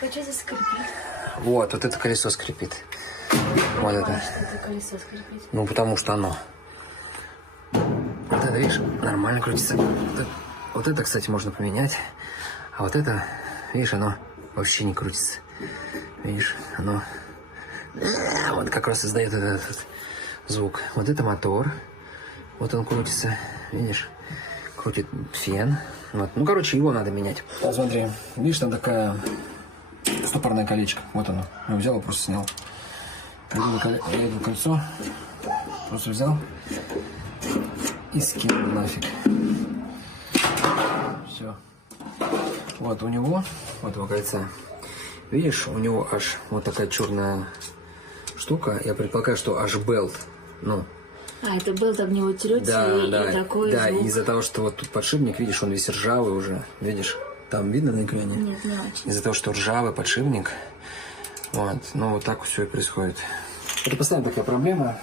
Так а что заскрипит? Вот это колесо скрипит. Вот это. Что это колесо скрипит? Ну, потому что оно. Вот это, видишь, нормально крутится. Вот это, кстати, можно поменять. А вот это, видишь, оно вообще не крутится. Видишь, оно... Вот как раз издает этот звук. Вот это мотор. Вот он крутится. Видишь? Крутит фен. Вот. Ну, короче, его надо менять. Вот смотри, видишь, там такая стопорное колечко. Вот оно. Я взял и просто снял. Это кольцо. Просто взял и скинул нафиг. Все. Вот у него, вот его кольца. Видишь, у него аж вот такая черная штука. Я предполагаю, что аж белт. Ну. А, это белт об него трется, Да, и такой да, звук. из-за того, что вот тут подшипник, видишь, он весь ржавый уже. Видишь? Там видно на экране? Нет, не очень. Из-за того, что ржавый подшипник. Вот. Ну, вот так все и происходит. Это постоянно такая проблема.